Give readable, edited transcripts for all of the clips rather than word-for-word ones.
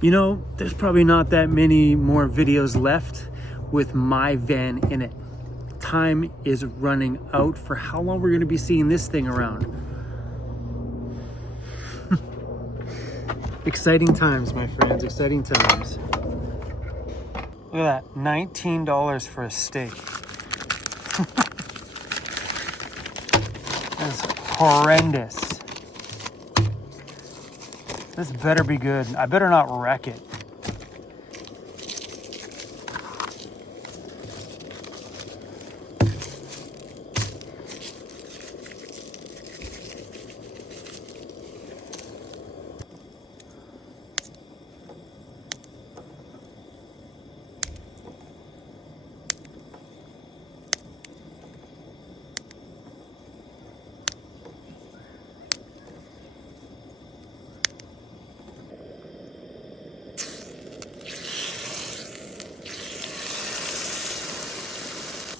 You know, there's probably not that many more videos left with my van in it. Time is running out for how long we're going to be seeing this thing around. Exciting times, my friends, exciting times. Look at that, $19 for a steak. That's horrendous. This better be good. I better not wreck it.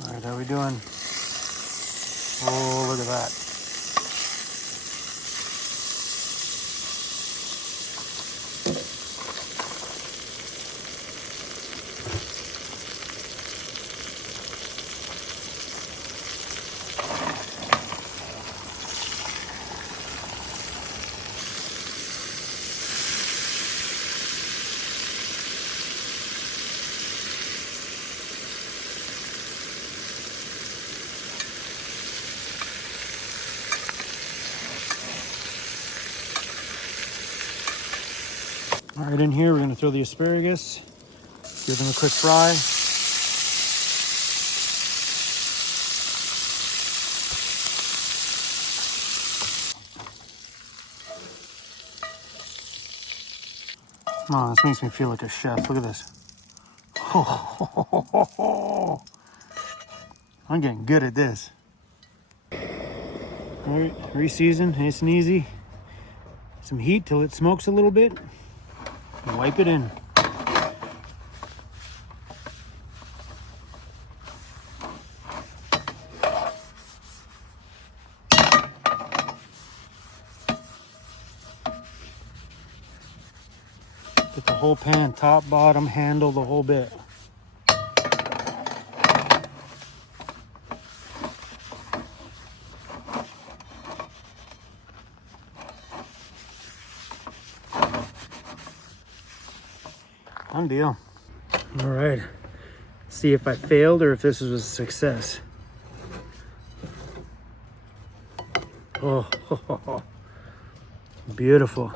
All right, how are we doing? Oh, look at that. All right, in here, we're gonna throw the asparagus, give them a quick fry. Oh, this makes me feel like a chef. Look at this. Oh, I'm getting good at this. All right, re-season, nice and easy. Some heat till it smokes a little bit. And wipe it in. Get the whole pan, top, bottom, handle, the whole bit. Done deal. All right, see if I failed or if this was a success. Oh, beautiful.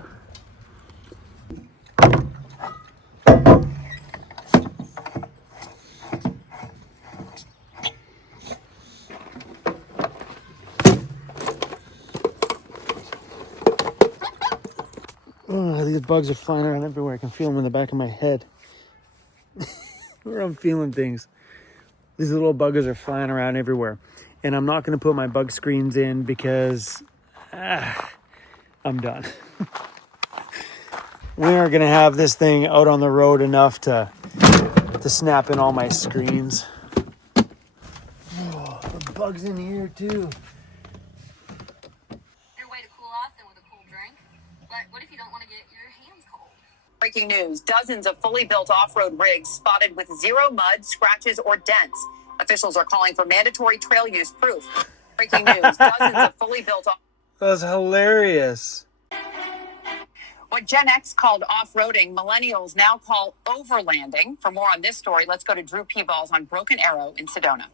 Oh, these bugs are flying around everywhere. I can feel them in the back of my head. Where I'm feeling things. These little buggers are flying around everywhere. And I'm not going to put my bug screens in because I'm done. We aren't going to have this thing out on the road enough to snap in all my screens. Oh, the bugs in here too. Your way to cool off than with a cool drink. But what if you don't want to get your hands cold? Breaking news, dozens of fully built off-road rigs spotted with zero mud, scratches, or dents. Officials are calling for mandatory trail use proof. Breaking news, dozens of fully built That's hilarious. What Gen X called off-roading, millennials now call overlanding. For more on this story, let's go to Drew Peeballs on Broken Arrow in Sedona.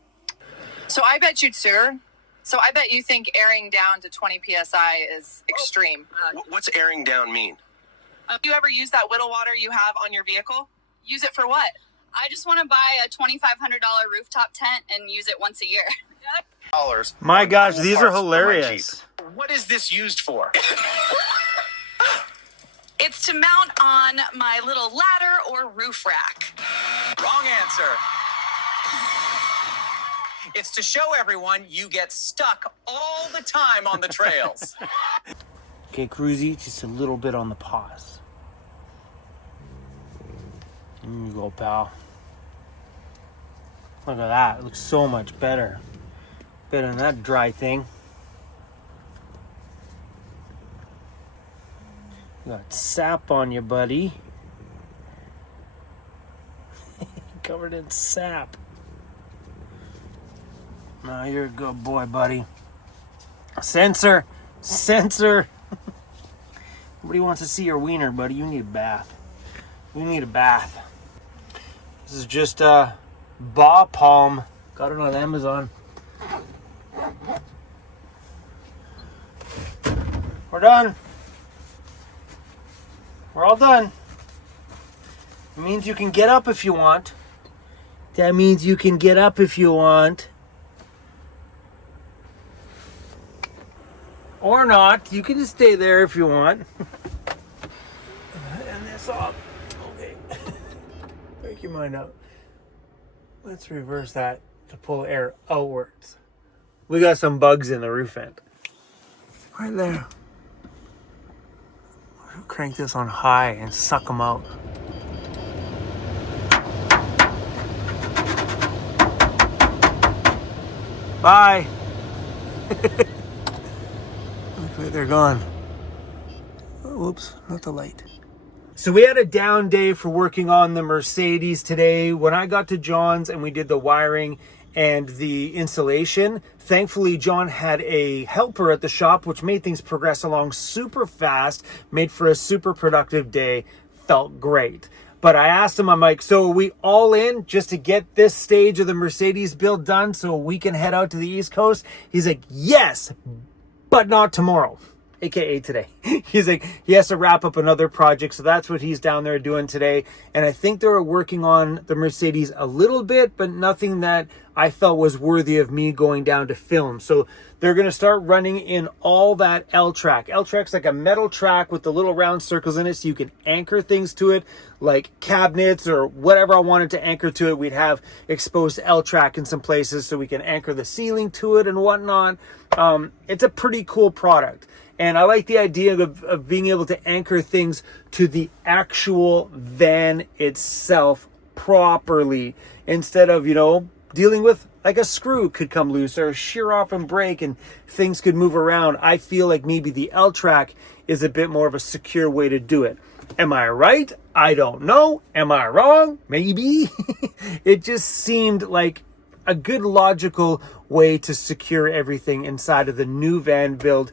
So I bet you, sir. So I bet you think airing down to 20 psi is extreme. What's airing down mean? You ever use that Whittle water you have on your vehicle? Use it for what? I just want to buy a $2,500 rooftop tent and use it once a year. Dollars. My gosh, Cool these are parts for my hilarious. Jeep. What is this used for? It's to mount on my little ladder or roof rack. Wrong answer. It's to show everyone you get stuck all the time on the trails. Okay, Cruzy, just a little bit on the pause. There you go, pal. Look at that. It looks so much better. Better than that dry thing. You got sap on you, buddy. covered in sap. No, you're a good boy, buddy. Censor. Nobody wants to see your wiener, buddy. You need a bath. You need a bath. This is just Baw Palm. Got it on Amazon. We're done. We're all done. It means you can get up if you want. That means you can get up if you want. Or not. You can just stay there if you want. And this off. Okay. Break your mind out. Let's reverse that to pull air outwards. We got some bugs in the roof vent. Right there. We'll crank this on high and suck them out. Bye. Looks like they're gone. Oh, oops, not the light. So we had a down day for working on the Mercedes today. When I got to John's and we did the wiring and the installation, thankfully John had a helper at the shop, which made things progress along super fast, made for a super productive day, felt great. But I asked him, I'm like, so are we all in just to get this stage of the Mercedes build done so we can head out to the East Coast? He's like, yes, but not tomorrow. AKA today. He's like, he has to wrap up another project. So that's what he's down there doing today. And I think they were working on the Mercedes a little bit, but nothing that I felt was worthy of me going down to film. So they're going to start running in all that L-track. L-track's like a metal track with the little round circles in it so you can anchor things to it, like cabinets or whatever I wanted to anchor to it. We'd have exposed L-track in some places so we can anchor the ceiling to it and whatnot. It's a pretty cool product. And I like the idea of being able to anchor things to the actual van itself properly instead of, dealing with like a screw could come loose or shear off and break and things could move around. I feel like maybe the L-track is a bit more of a secure way to do it. Am I right? I don't know. Am I wrong? Maybe. It just seemed like a good logical way to secure everything inside of the new van build.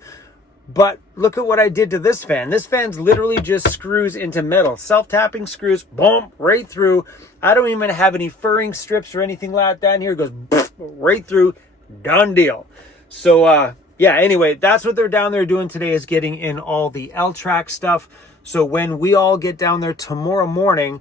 But look at what I did to this fan. This fan's literally just screws into metal. Self-tapping screws, boom, right through. I don't even have any furring strips or anything like that in here. It goes right through. Done deal. So, yeah, anyway, that's what they're down there doing today is getting in all the L-track stuff. So when we all get down there tomorrow morning,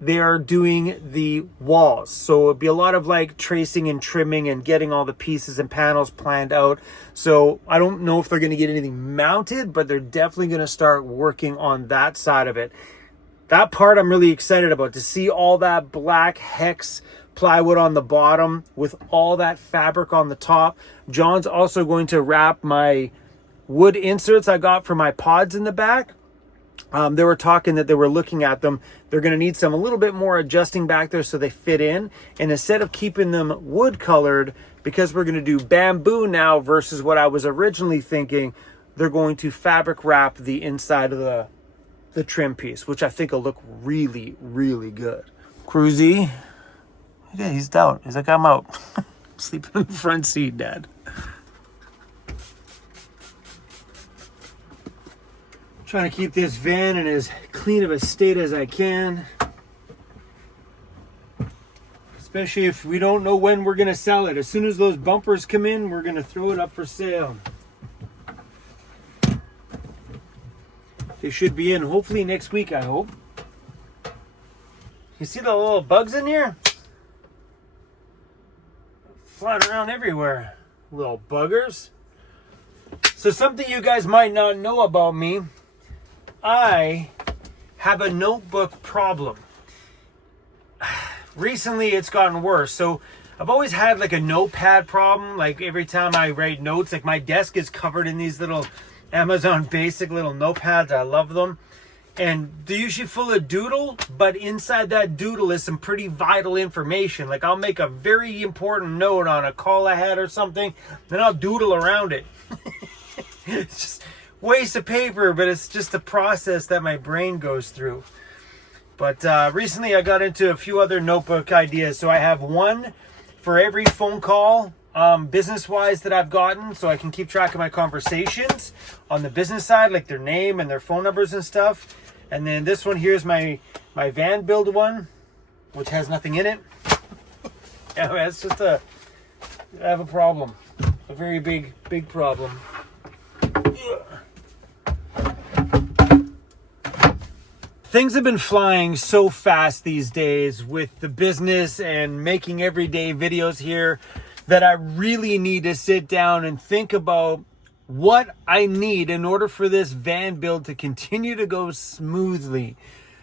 they're doing the walls. So it'll be a lot of like tracing and trimming and getting all the pieces and panels planned out. So I don't know if they're going to get anything mounted, but they're definitely going to start working on that side of it. That part I'm really excited about, to see all that black hex plywood on the bottom with all that fabric on the top. John's also going to wrap my wood inserts I got for my pods in the back. They were talking that they were looking at them. They're going to need a little bit more adjusting back there so they fit in. And instead of keeping them wood colored, because we're going to do bamboo now versus what I was originally thinking, they're going to fabric wrap the inside of the trim piece, which I think will look really, really good. Cruzy. Yeah, he's down. He's like, I'm out. Sleeping in the front seat, Dad. Trying to keep this van in as clean of a state as I can. Especially if we don't know when we're going to sell it. As soon as those bumpers come in, we're going to throw it up for sale. They should be in hopefully next week, I hope. You see the little bugs in here? Flying around everywhere. Little buggers. So something you guys might not know about me, I have a notebook problem. Recently, it's gotten worse. So I've always had like a notepad problem. Like every time I write notes, like my desk is covered in these little Amazon Basic little notepads. I love them. And they're usually full of doodle, but inside that doodle is some pretty vital information. Like I'll make a very important note on a call I had or something, then I'll doodle around it. It's just waste of paper, but it's just a process that my brain goes through. But recently I got into a few other notebook ideas. So I have one for every phone call, business-wise, that I've gotten, so I can keep track of my conversations on the business side, like their name and their phone numbers and stuff. And then this one here is my van build one, which has nothing in it. Yeah, it's just I have a problem, a very big problem. Things have been flying so fast these days with the business and making everyday videos here that I really need to sit down and think about what I need in order for this van build to continue to go smoothly.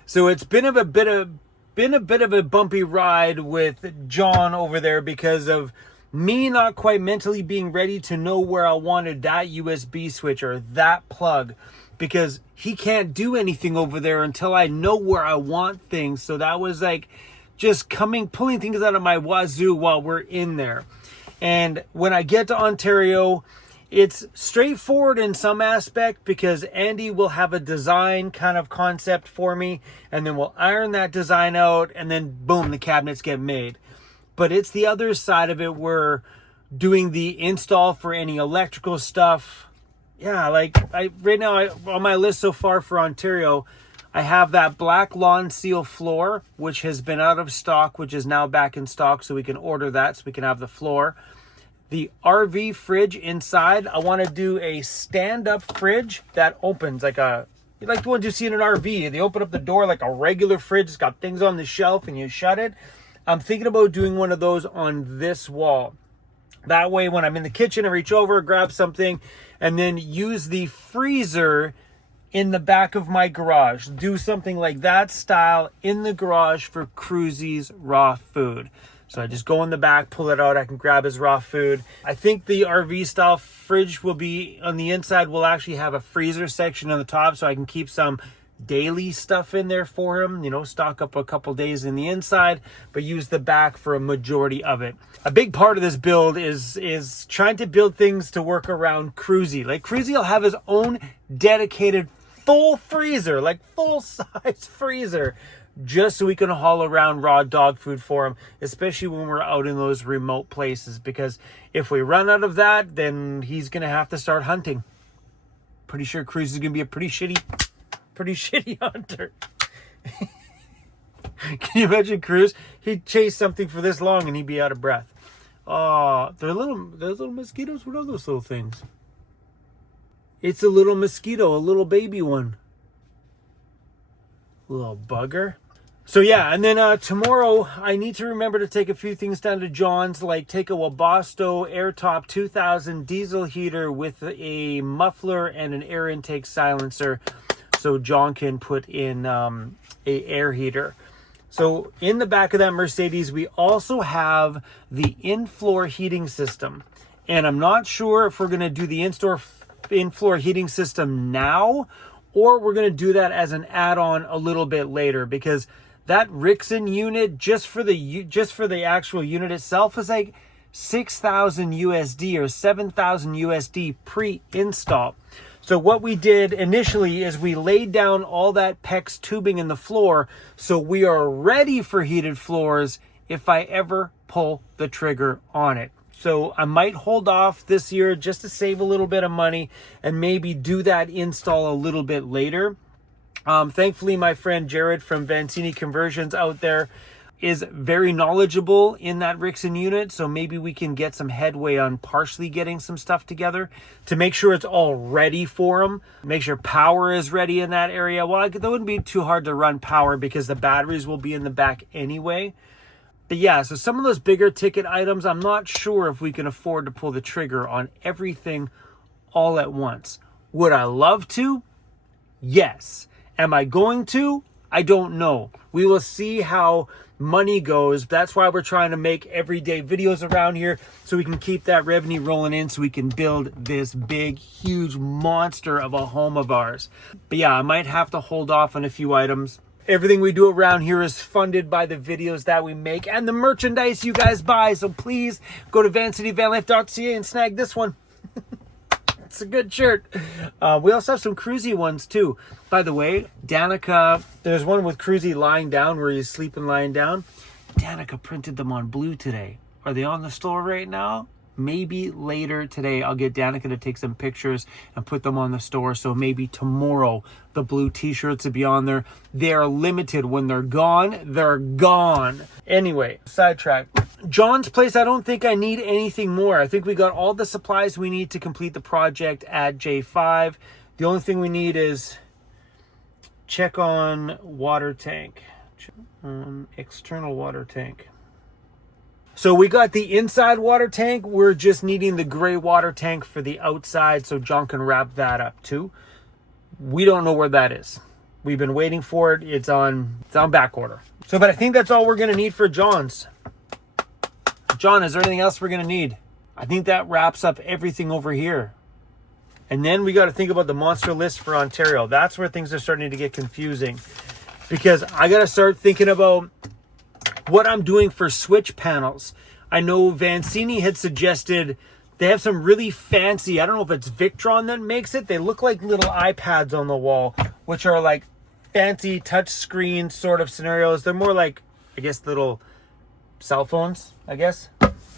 So it's been a bit of a bumpy ride with John over there because of me not quite mentally being ready to know where I wanted that USB switch or that plug, because he can't do anything over there until I know where I want things. So that was like just pulling things out of my wazoo while we're in there. And when I get to Ontario, it's straightforward in some aspect because Andy will have a design kind of concept for me, and then we'll iron that design out, and then boom, the cabinets get made. But it's the other side of it, where doing the install for any electrical stuff. Yeah, like right now on my list so far for Ontario, I have that black lawn seal floor, which has been out of stock, which is now back in stock, so we can order that so we can have the floor. The RV fridge inside, I want to do a stand-up fridge that opens like the ones you see in an RV. They open up the door like a regular fridge. It's got things on the shelf and you shut it. I'm thinking about doing one of those on this wall. That way, when I'm in the kitchen, I reach over, grab something, and then use the freezer in the back of my garage. Do something like that style in the garage for Cruzy's raw food. So I just go in the back, pull it out, I can grab his raw food. I think the RV style fridge will be on the inside. We'll actually have a freezer section on the top so I can keep some daily stuff in there for him, stock up a couple days in the inside, but use the back for a majority of it. A big part of this build is trying to build things to work around Cruzy. Like Cruzy will have his own dedicated full freezer, like full size freezer, just so we can haul around raw dog food for him, especially when we're out in those remote places, because if we run out of that, then he's gonna have to start hunting. Pretty sure Cruzy's gonna be a pretty shitty hunter. Can you imagine Cruz? He'd chase something for this long and he'd be out of breath. Oh, those little mosquitoes. What are those little things? It's a little mosquito, a little baby one. Little bugger. So yeah, and then tomorrow I need to remember to take a few things down to John's, like take a Webasto Airtop 2000 diesel heater with a muffler and an air intake silencer, so John can put in a air heater. So in the back of that Mercedes, we also have the in-floor heating system. And I'm not sure if we're going to do the in-floor heating system now, or we're going to do that as an add-on a little bit later, because that Rixon unit, just for the actual unit itself, is like 6,000 USD or 7,000 USD pre-install. So what we did initially is we laid down all that PEX tubing in the floor, so we are ready for heated floors if I ever pull the trigger on it. So I might hold off this year just to save a little bit of money and maybe do that install a little bit later. Thankfully, my friend Jared from Vancity Conversions out there is very knowledgeable in that Rixon unit, so maybe we can get some headway on partially getting some stuff together to make sure it's all ready for them. Make sure power is ready in that area. Well, that wouldn't be too hard to run power because the batteries will be in the back anyway. But yeah, so some of those bigger ticket items, I'm not sure if we can afford to pull the trigger on everything all at once. Would I love to? Yes. Am I going to? I don't know. We will see how money goes. That's why we're trying to make everyday videos around here, so we can keep that revenue rolling in, so we can build this big, huge monster of a home of ours. But yeah, I might have to hold off on a few items. Everything we do around here is funded by the videos that we make and the merchandise you guys buy. So please go to vancityvanlife.ca and snag this one. It's a good shirt. We also have some cruisy ones too. By the way, Danica, there's one with cruisy lying down where he's sleeping lying down. Danica printed them on blue today. Are they on the store right now? Maybe later today I'll get Danica to take some pictures and put them on the store. So maybe tomorrow the blue t-shirts will be on there. They are limited. When they're gone, they're gone. Anyway, sidetrack. John's place, I don't think I need anything more. I think we got all the supplies we need to complete the project at J5. The only thing we need is check on water tank. External water tank. So we got the inside water tank. We're just needing the gray water tank for the outside so John can wrap that up too. We don't know where that is. We've been waiting for it. It's on back order. So, but I think that's all we're going to need for John's. John, is there anything else we're going to need? I think that wraps up everything over here. And then we got to think about the monster list for Ontario. That's where things are starting to get confusing. Because I got to start thinking about what I'm doing for switch panels. I know Vancity had suggested they have some really fancy, I don't know if it's Victron that makes it. They look like little iPads on the wall, which are like fancy touch screen sort of scenarios. They're more like, I guess, little cell phones, I guess,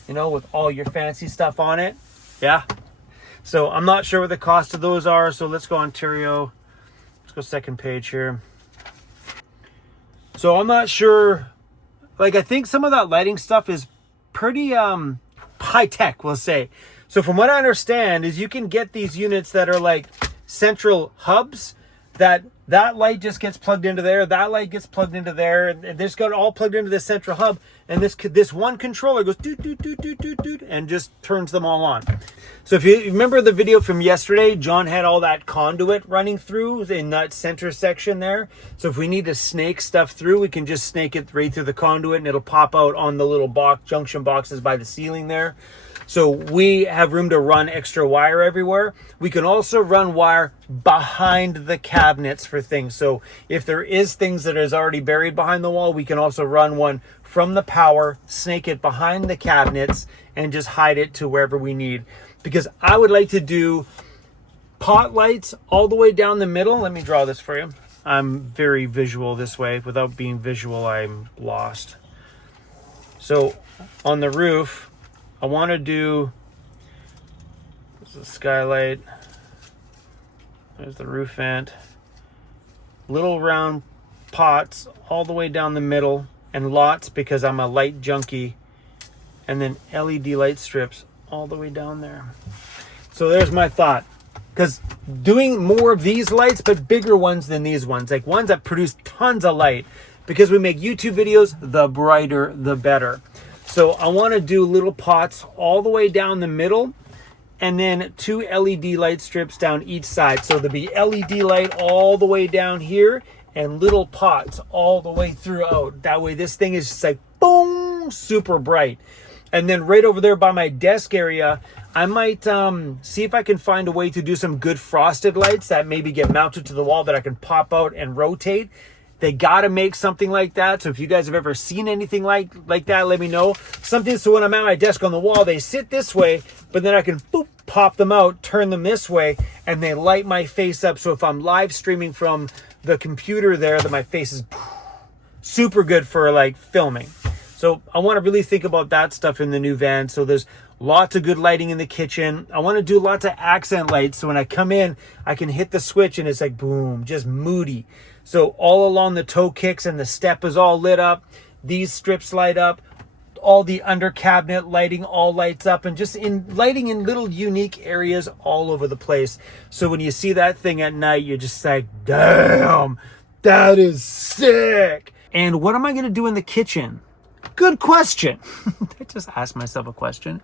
you know, with all your fancy stuff on it. Yeah. So I'm not sure what the cost of those are. So let's go Ontario. Let's go second page here. So I'm not sure. Like, I think some of that lighting stuff is pretty high tech, we'll say. So from what I understand is you can get these units that are like central hubs that light just gets plugged into there, that light gets plugged into there, and this got all plugged into this central hub, and this one controller goes doot doot doot doot doot doot and just turns them all on. So if you remember the video from yesterday, John had all that conduit running through in that center section there. So if we need to snake stuff through, we can just snake it right through the conduit and it'll pop out on the little junction boxes by the ceiling there. So we have room to run extra wire everywhere. We can also run wire behind the cabinets for things. So if there is things that is already buried behind the wall, we can also run one from the power, snake it behind the cabinets, and just hide it to wherever we need. Because I would like to do pot lights all the way down the middle. Let me draw this for you. I'm very visual this way. Without being visual, I'm lost. So on the roof, I want to do, there's a skylight, there's the roof vent, little round pots all the way down the middle, and lots because I'm a light junkie, and then LED light strips all the way down there. So there's my thought, because doing more of these lights, but bigger ones than these ones, like ones that produce tons of light, because we make YouTube videos, the brighter, the better. So I want to do little pots all the way down the middle and then 2 LED light strips down each side. So there'll be LED light all the way down here and little pots all the way throughout. That way this thing is just like, boom, super bright. And then right over there by my desk area, I might see if I can find a way to do some good frosted lights that maybe get mounted to the wall that I can pop out and rotate. They got to make something like that. So if you guys have ever seen anything like that, let me know. Something so when I'm at my desk on the wall, they sit this way, but then I can boop, pop them out, turn them this way, and they light my face up. So if I'm live streaming from the computer there, that my face is super good for like filming. So I want to really think about that stuff in the new van. So there's lots of good lighting in the kitchen. I want to do lots of accent lights. So when I come in, I can hit the switch and it's like, boom, just moody. So all along the toe kicks and the step is all lit up. These strips light up. All the under cabinet lighting all lights up, and just in lighting in little unique areas all over the place. So when you see that thing at night, you're just like, damn, that is sick. And what am I going to do in the kitchen? Good question. I just asked myself a question.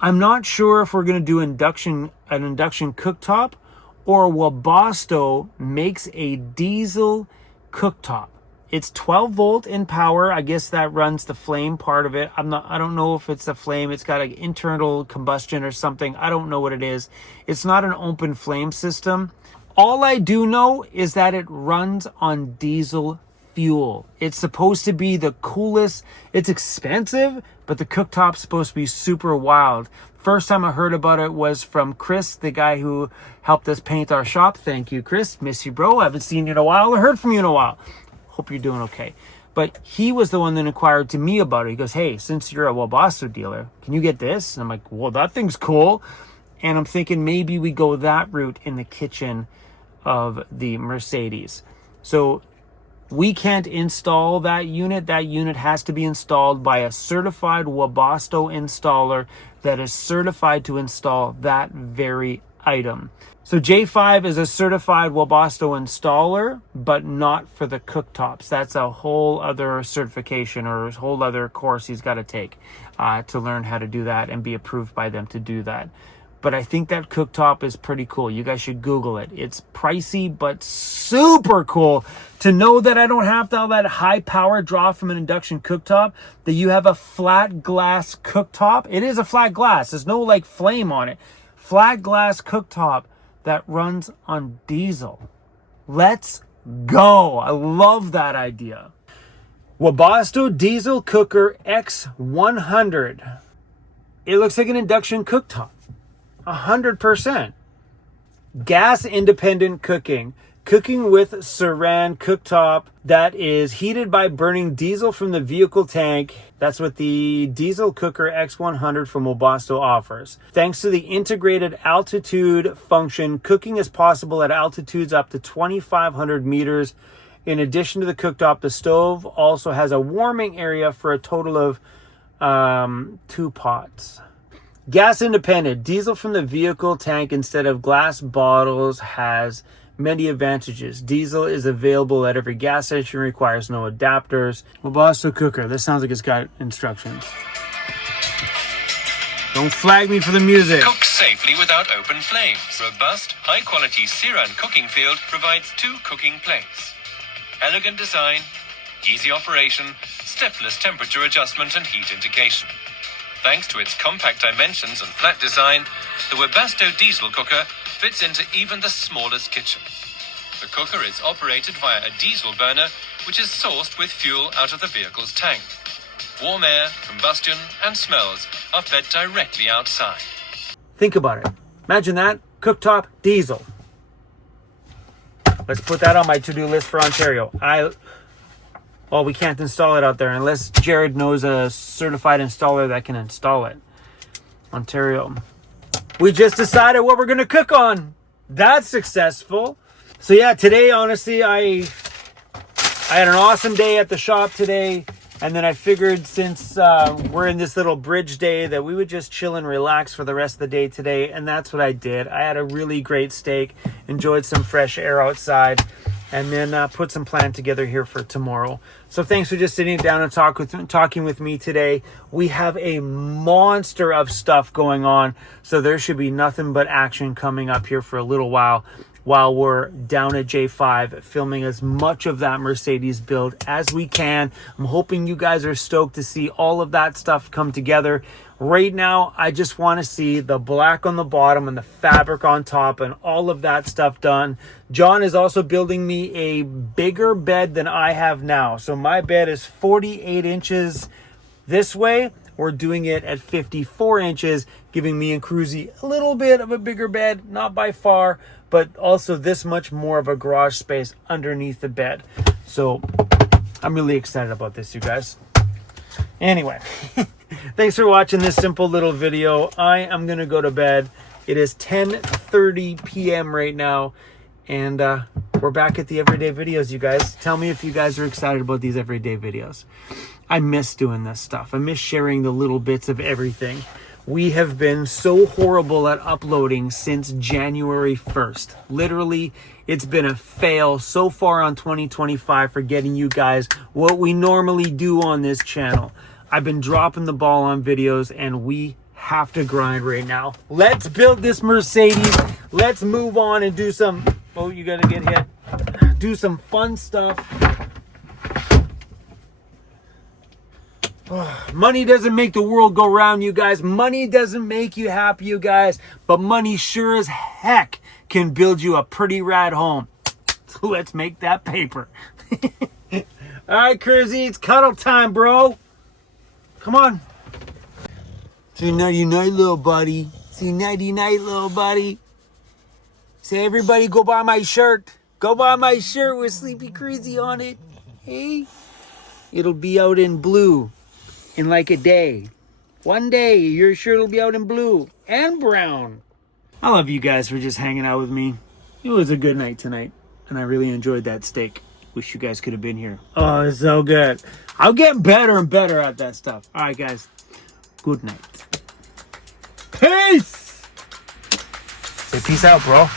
I'm not sure if we're going to do an induction cooktop, or Webasto makes a diesel cooktop. It's 12 volt in power. I guess that runs the flame part of it. I don't know if it's a flame. It's got an internal combustion or something. I don't know what it is. It's not an open flame system. All I do know is that it runs on diesel fuel. It's supposed to be the coolest. It's expensive, but the cooktop's supposed to be super wild. First time I heard about it was from Chris, the guy who helped us paint our shop. Thank you, Chris. Miss you, bro. I haven't seen you in a while or heard from you in a while. Hope you're doing okay. But he was the one that inquired to me about it. He goes, hey, since you're a Wabasso dealer, can you get this? And I'm like, well, that thing's cool. And I'm thinking maybe we go that route in the kitchen of the Mercedes. So we can't install that unit. That unit has to be installed by a certified Wabasso installer that is certified to install that very item. So J5 is a certified Wabasso installer, but not for the cooktops. That's a whole other certification or a whole other course he's got to take to learn how to do that and be approved by them to do that. But I think that cooktop is pretty cool. You guys should Google it. It's pricey, but super cool to know that I don't have to all that high power draw from an induction cooktop, that you have a flat glass cooktop. It is a flat glass. There's no like flame on it. Flat glass cooktop that runs on diesel. Let's go. I love that idea. Wabasso Diesel Cooker X100. It looks like an induction cooktop. 100%. Gas independent cooking. Cooking with Saran cooktop that is heated by burning diesel from the vehicle tank. That's what the Diesel Cooker X100 from Wabasso offers. Thanks to the integrated altitude function, cooking is possible at altitudes up to 2,500 meters. In addition to the cooktop, the stove also has a warming area for a total of 2 pots. Gas independent. Diesel from the vehicle tank instead of glass bottles has many advantages. Diesel is available at every gas station, requires no adapters. Wabasso cooker. This sounds like it's got instructions. Don't flag me for the music. Cook safely without open flames. Robust, high-quality Ciran cooking field provides 2 cooking plates. Elegant design, easy operation, stepless temperature adjustment and heat indication. Thanks to its compact dimensions and flat design, the Wabasso diesel cooker fits into even the smallest kitchen. The cooker is operated via a diesel burner, which is sourced with fuel out of the vehicle's tank. Warm air, combustion, and smells are fed directly outside. Think about it. Imagine that. Cooktop, diesel. Let's put that on my to-do list for Ontario. Well, we can't install it out there unless Jared knows a certified installer that can install it. Ontario. We just decided what we're going to cook on. That's successful. So yeah, today, honestly, I had an awesome day at the shop today. And then I figured since we're in this little bridge day that we would just chill and relax for the rest of the day today. And that's what I did. I had a really great steak, enjoyed some fresh air outside, and then put some plan together here for tomorrow. So thanks for just sitting down and talking with me today. We have a monster of stuff going on, so there should be nothing but action coming up here for a little while we're down at J5 filming as much of that Mercedes build as we can. I'm hoping you guys are stoked to see all of that stuff come together. Right now, I just want to see the black on the bottom and the fabric on top and all of that stuff done. John is also building me a bigger bed than I have now. So my bed is 48 inches this way. We're doing it at 54 inches, giving me and Cruzy a little bit of a bigger bed, not by far, but also this much more of a garage space underneath the bed. So I'm really excited about this, you guys. Anyway, thanks for watching this simple little video. I am going to go to bed. It is 10:30 p.m. right now, and we're back at the everyday videos, you guys. Tell me if you guys are excited about these everyday videos. I miss doing this stuff. I miss sharing the little bits of everything. We have been so horrible at uploading since January 1st. Literally, it's been a fail so far on 2025 for getting you guys what we normally do on this channel. I've been dropping the ball on videos, and we have to grind right now. Let's build this Mercedes. Let's move on and do some... Oh, you gotta get hit. Do some fun stuff. Money doesn't make the world go round, you guys. Money doesn't make you happy, you guys. But money sure as heck can build you a pretty rad home. So let's make that paper. All right, Cruzy, it's cuddle time, bro. Come on. Say nighty-night, little buddy. Say nighty-night, little buddy. Say, everybody go buy my shirt. Go buy my shirt with Sleepy Cruzy on it. Hey? It'll be out in blue in like a day. One day, your shirt will be out in blue and brown. I love you guys for just hanging out with me. It was a good night tonight, and I really enjoyed that steak. Wish you guys could have been here. Oh, it's so good. I'll get better and better at that stuff. All right, guys. Good night. Peace! Say peace out, bro.